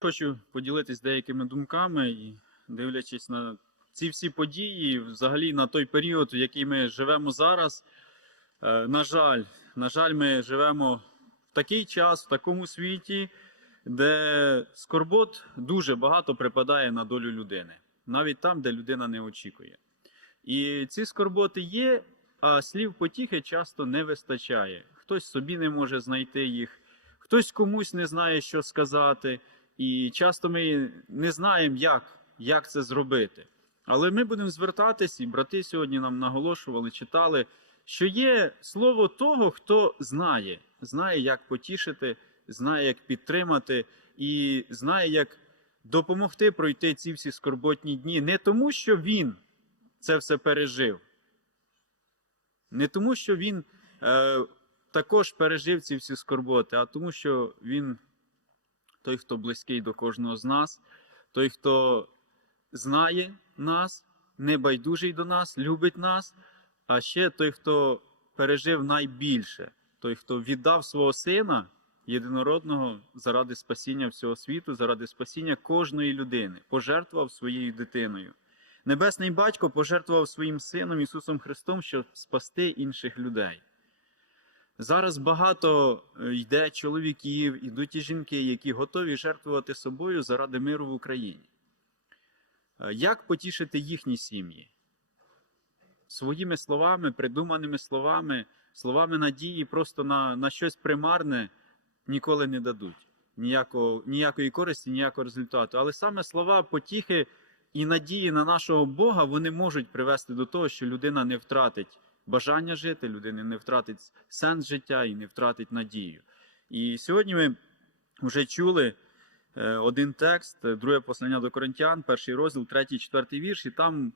Хочу поділитись деякими думками і дивлячись на ці всі події, взагалі на той період, в який ми живемо зараз. Е, На жаль, на жаль, ми живемо в такий час, в такому світі, де скорбот дуже багато припадає на долю людини, навіть там, де людина не очікує. І ці скорботи є, а слів потіхи часто не вистачає. Хтось собі не може знайти їх, хтось комусь не знає, що сказати. І часто ми не знаємо, як, як це зробити. Але ми будемо звертатись, і брати сьогодні нам наголошували, читали, що є слово того, хто знає, знає, як потішити, знає, як підтримати, і знає, як допомогти пройти ці всі скорботні дні. Не тому, що він це все пережив, не тому, що він е, також пережив ці всі скорботи, а тому, що він той, хто близький до кожного з нас, той, хто знає нас, небайдужий до нас, любить нас, а ще той, хто пережив найбільше, той, хто віддав свого сина єдинородного заради спасіння всього світу, заради спасіння кожної людини, пожертвував своєю дитиною. Небесний батько пожертвував своїм сином Ісусом Христом, щоб спасти інших людей. Зараз багато е, йде чоловіків, ідуть і жінки, які готові жертвувати собою заради миру в Україні. Е, Як потішити їхні сім'ї? Своїми словами, придуманими словами, словами надії просто на, на щось примарне ніколи не дадуть. Ніякого, ніякої користі, ніякого результату. Але саме слова потіхи і надії на нашого Бога вони можуть привести до того, що людина не втратить бажання жити, людина не втратить сенс життя і не втратить надію. І сьогодні ми вже чули е, один текст, е, друге послання до Коринтян, перший розділ, третій, четвертий вірш, і там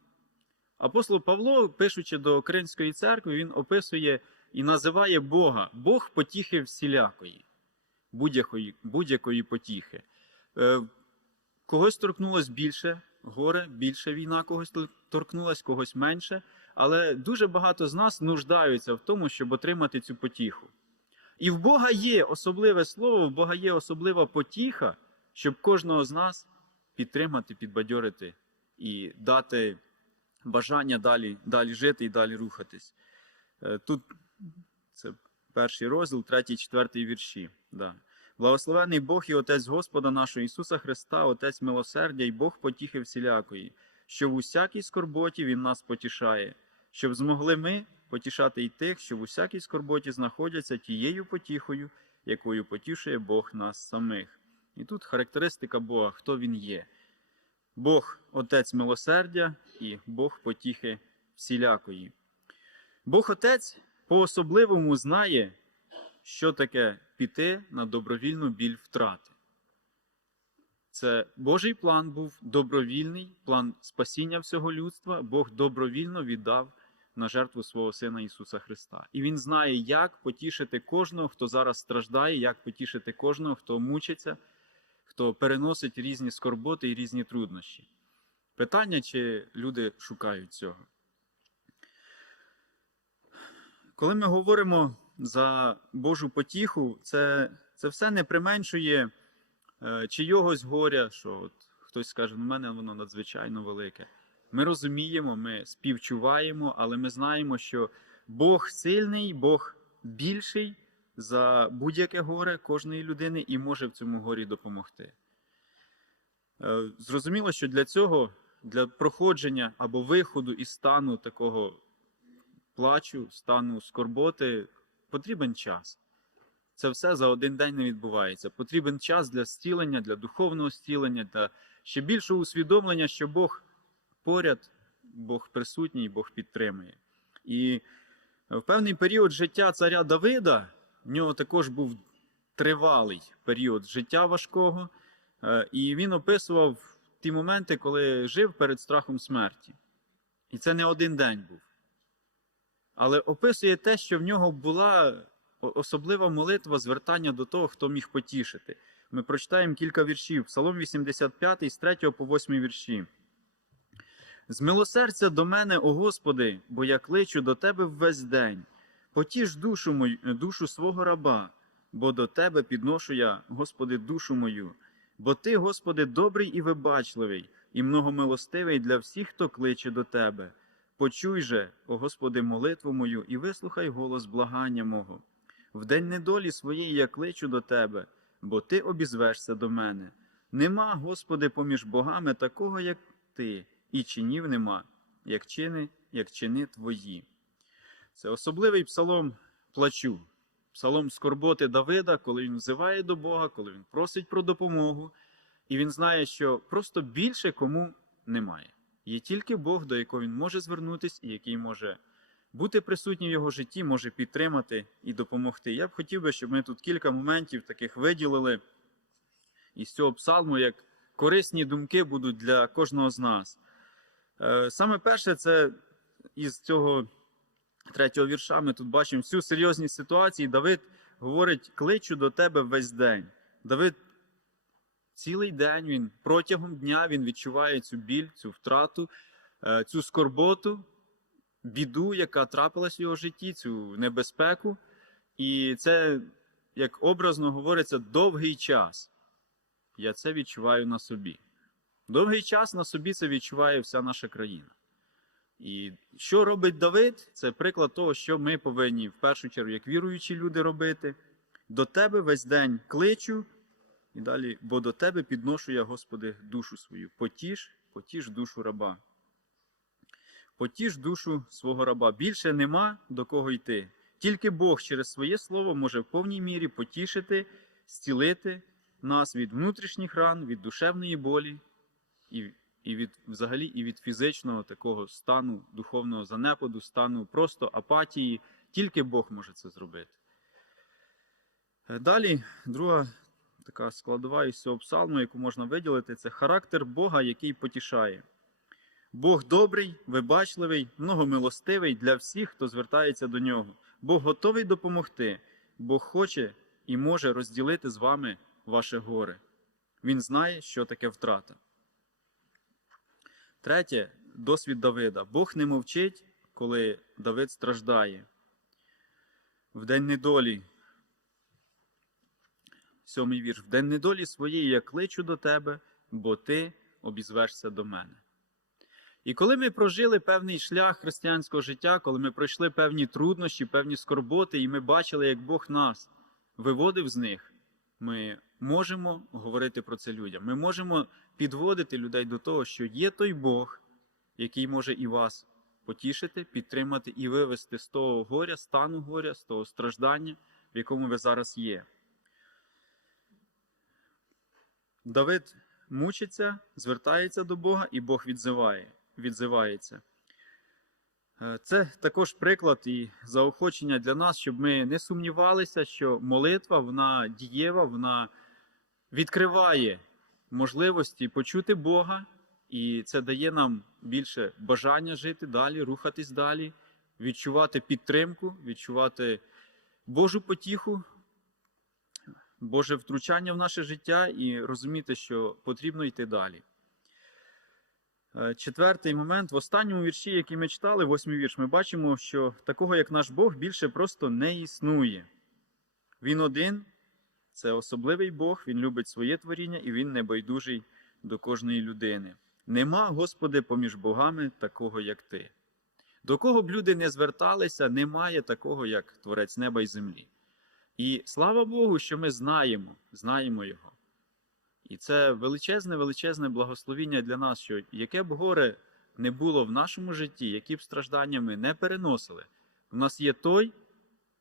апостол Павло, пишучи до Коринської церкви, він описує і називає Бога Бог потіхи всілякої, будь-якої будь-якої потіхи. Е, Когось торкнулось більше горе, більше війна когось торкнулась, когось менше. Але дуже багато з нас нуждаються в тому, щоб отримати цю потіху. І в Бога є особливе слово, в Бога є особлива потіха, щоб кожного з нас підтримати, підбадьорити і дати бажання далі, далі жити і далі рухатись. Е, Тут це перший розділ, третій, четвертий вірші. Да. Благословений Бог і Отець Господа нашого Ісуса Христа, Отець милосердя і Бог потіхи всілякої, що в усякій скорботі Він нас потішає, щоб змогли ми потішати й тих, що в усякій скорботі знаходяться тією потіхою, якою потішує Бог нас самих. І тут характеристика Бога, хто Він є. Бог Отець милосердя і Бог потіхи всілякої. Бог Отець по-особливому знає, що таке піти на добровільну біль втрати. Це Божий план був добровільний, план спасіння всього людства. Бог добровільно віддав на жертву свого Сина Ісуса Христа. І Він знає, як потішити кожного, хто зараз страждає, як потішити кожного, хто мучиться, хто переносить різні скорботи і різні труднощі. Питання, чи люди шукають цього. Коли ми говоримо за Божу потіху, це, це все не применшує чийогось горя, що от хтось скаже, ну, в мене воно надзвичайно велике. Ми розуміємо, ми співчуваємо, але ми знаємо, що Бог сильний, Бог більший за будь-яке горе кожної людини і може в цьому горі допомогти. Е, Зрозуміло, що для цього, для проходження або виходу із стану такого плачу, стану скорботи, потрібен час. Це все за один день не відбувається. Потрібен час для зцілення, для духовного зцілення, для ще більшого усвідомлення, що Бог поряд, Бог присутній, Бог підтримує. І в певний період життя царя Давида в нього також був тривалий період життя важкого, е, і він описував ті моменти, коли жив перед страхом смерті. І це не один день був. Але описує те, що в нього була особлива молитва звертання до того, хто міг потішити. Ми прочитаємо кілька віршів. Псалом 85 з 3 по 8 вірші. Змилосердя до мене, о Господи, бо я кличу до Тебе весь день. Потіш душу мою, душу свого раба, бо до Тебе підношу я, Господи, душу мою. Бо ти, Господи, добрий і вибачливий, і многомилостивий для всіх, хто кличе до Тебе. Почуй же, о Господи, молитву мою, і вислухай голос благання мого. В день недолі своєї я кличу до Тебе, бо Ти обізвешся до мене. Нема, Господи, поміж богами такого, як Ти, і чинів нема, як чини, як чини Твої. Це особливий псалом плачу, псалом скорботи Давида, коли він взиває до Бога, коли він просить про допомогу, і він знає, що просто більше кому немає. Є тільки Бог, до якого він може звернутися, і який може бути присутній в його житті, може підтримати і допомогти. Я б хотів би, щоб ми тут кілька моментів таких виділили із цього псалму, як корисні думки будуть для кожного з нас. Е, Саме перше, це із цього третього вірша ми тут бачимо всю серйозність ситуації. Давид говорить: кличу до тебе весь день. Давид цілий день він протягом дня він відчуває цю біль, цю втрату, е, цю скорботу, біду, яка трапилась в його житті, цю небезпеку. І це, як образно говориться, довгий час. Я це відчуваю на собі. Довгий час на собі це відчуває вся наша країна. І що робить Давид? Це приклад того, що ми повинні в першу чергу, як віруючі люди, робити. До тебе весь день кличу, і далі, бо до тебе підношу я, Господи, душу свою. Потіш, потіш душу раба. Потіш душу свого раба. Більше нема до кого йти. Тільки Бог через своє слово може в повній мірі потішити, зцілити нас від внутрішніх ран, від душевної болі і, і від взагалі і від фізичного такого стану духовного занепаду, стану просто апатії. Тільки Бог може це зробити. Е, Далі, друга така складова із цього псалму, яку можна виділити, це характер Бога, який потішає. Бог добрий, вибачливий, многомилостивий для всіх, хто звертається до нього. Бог готовий допомогти, Бог хоче і може розділити з вами ваше горе. Він знає, що таке втрата. Третє досвід Давида. Бог не мовчить, коли Давид страждає. В день недолі. Сьомий вірш. В день недолі своєї я кличу до тебе, бо ти обізвешся до мене. І коли ми прожили певний шлях християнського життя, коли ми пройшли певні труднощі, певні скорботи, і ми бачили, як Бог нас виводив з них, ми можемо говорити про це людям. Ми можемо підводити людей до того, що є той Бог, який може і вас потішити, підтримати і вивести з того горя, стану горя, з того страждання, в якому ви зараз є. Давид мучиться, звертається до Бога, і Бог відзиває, відзивається. Е, Це також приклад і заохочення для нас, щоб ми не сумнівалися, що молитва вона дієва, вона відкриває можливості почути Бога, і це дає нам більше бажання жити далі, рухатись далі, відчувати підтримку, відчувати Божу потіху, Боже втручання в наше життя і розуміти, що потрібно йти далі. Е, Четвертий момент. В останньому вірші, який ми читали, восьмий вірш, ми бачимо, що такого, як наш Бог, більше просто не існує. Він один, це особливий Бог, він любить своє творіння і він небайдужий до кожної людини. Нема, Господи, поміж богами такого, як ти. До кого б люди не зверталися, немає такого, як Творець неба і землі. І слава Богу, що ми знаємо, знаємо Його. І це величезне, величезне благословіння для нас, що яке б горе не було в нашому житті, які б страждання ми не переносили. У нас є той,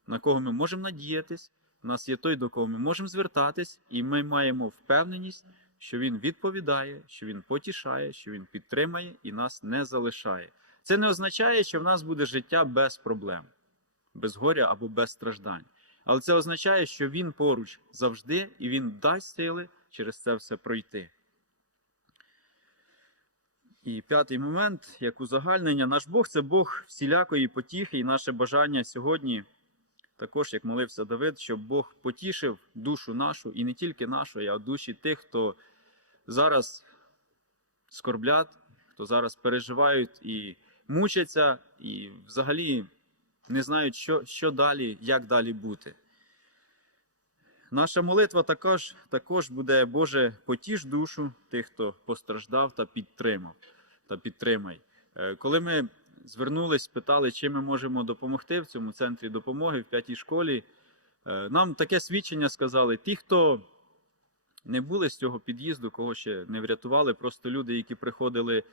на кого ми можемо надіятись, у нас є той, до кого ми можемо звертатись, і ми маємо впевненість, що Він відповідає, що Він потішає, що Він підтримає і нас не залишає. Це не означає, що в нас буде життя без проблем, без горя або без страждань. Але це означає, що Він поруч завжди і Він дасть сили через це все пройти. І п'ятий момент, як узагальнення, наш Бог це Бог всілякої потіхи, і наше бажання сьогодні, також, як молився Давид, щоб Бог потішив душу нашу, і не тільки нашу, а душі тих, хто зараз скорблять, хто зараз переживають і мучаться, і взагалі не знають, що, що далі, як далі бути. Наша молитва також, також буде, Боже, потіш душу тих, хто постраждав та підтримав та підтримай. Е, Коли ми звернулись, питали, чим ми можемо допомогти в цьому центрі допомоги в п'ятій школі, е, нам таке свідчення сказали: ті, хто не були з цього під'їзду, кого ще не врятували, просто люди, які приходили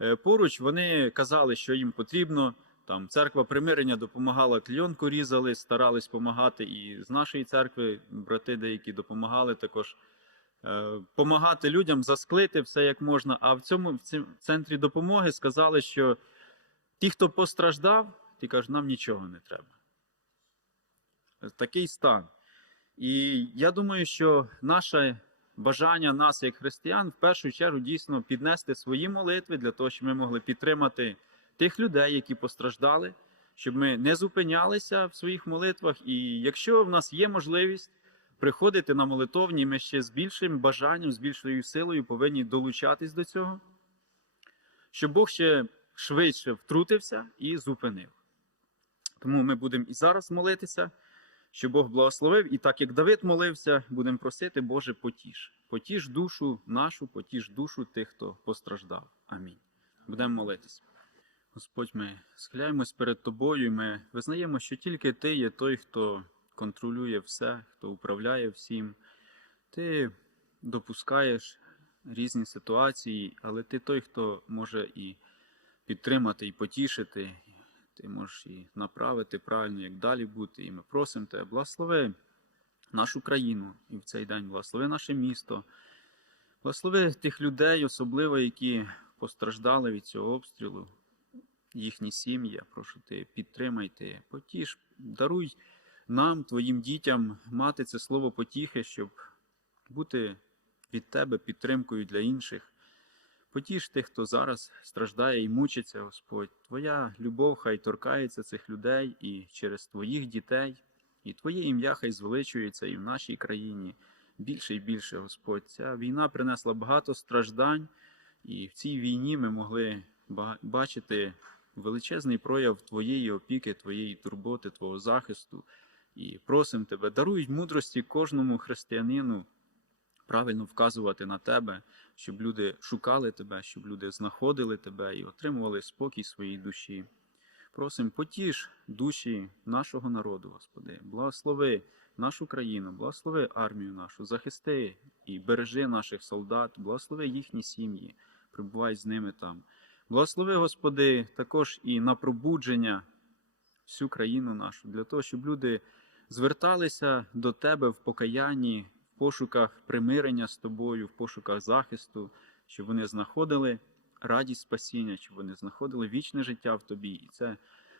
е, поруч, вони казали, що їм потрібно. Там церква примирення допомагала, кльонку різали, старались допомагати. І з нашої церкви брати деякі допомагали також е, помагати людям засклити все як можна. А в цьому в цьому центрі допомоги сказали, що ті, хто постраждав, ті кажуть, нам нічого не треба. Такий стан. І я думаю, що наше бажання нас, як християн, в першу чергу дійсно піднести свої молитви для того, щоб ми могли підтримати тих людей, які постраждали, щоб ми не зупинялися в своїх молитвах. І якщо в нас є можливість приходити на молитовні, ми ще з більшим бажанням, з більшою силою повинні долучатись до цього, щоб Бог ще швидше втрутився і зупинив. Тому ми будемо і зараз молитися, щоб Бог благословив. І так як Давид молився, будемо просити, Боже, потіш. Потіш душу нашу, потіш душу тих, хто постраждав. Амінь. Будемо молитись. Господь, ми схиляємось перед Тобою, і ми визнаємо, що тільки Ти є той, хто контролює все, хто управляє всім. Ти допускаєш різні ситуації, але ти той, хто може і підтримати, і потішити. Ти можеш і направити правильно, як далі бути. І ми просимо тебе, благослови нашу країну і в цей день благослови наше місто, благослови тих людей, особливо, які постраждали від цього обстрілу, їхні сім'ї. Прошу ти, підтримай ти, потіш, даруй нам, твоїм дітям, мати це слово потіхи, щоб бути від тебе підтримкою для інших. Потіш тих, хто зараз страждає і мучиться, Господь. Твоя любов хай торкається цих людей і через твоїх дітей, і Твоє ім'я хай звеличується і в нашій країні більше і більше, Господь. Ця війна принесла багато страждань, і в цій війні ми могли бачити величезний прояв Твоєї опіки, Твоєї турботи, Твого захисту. І просимо Тебе, даруй мудрості кожному християнину правильно вказувати на тебе, щоб люди шукали тебе, щоб люди знаходили тебе і отримували спокій своїй душі. Просим, потіш душі нашого народу, Господи, благослови нашу країну, благослови армію нашу, захисти і бережи наших солдат, благослови їхні сім'ї, прибувай з ними там. Благослови, Господи, також і на пробудження всю країну нашу, для того, щоб люди зверталися до Тебе в покаянні, в пошуках примирення з тобою, в пошуках захисту, щоб вони знаходили радість спасіння, щоб вони знаходили вічне життя в тобі. І це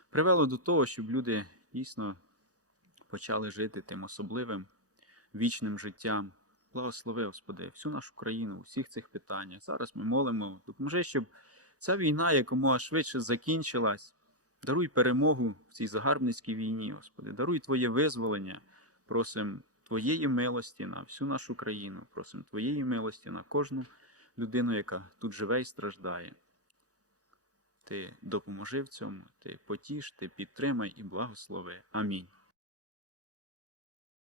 привело до того, щоб люди дійсно почали жити тим особливим вічним життям. Благослови, Господи, всю нашу країну у всіх цих питаннях. Зараз ми молимо, допоможи, щоб ця війна якомога швидше закінчилась. Даруй перемогу в цій загарбницькій війні, Господи, даруй Твоє визволення. Просим Твоєї милості на всю нашу країну. Просим Твоєї милості на кожну людину, яка тут живе і страждає. Ти допоможи в цьому, ти потіш, ти підтримай і благослови. Амінь.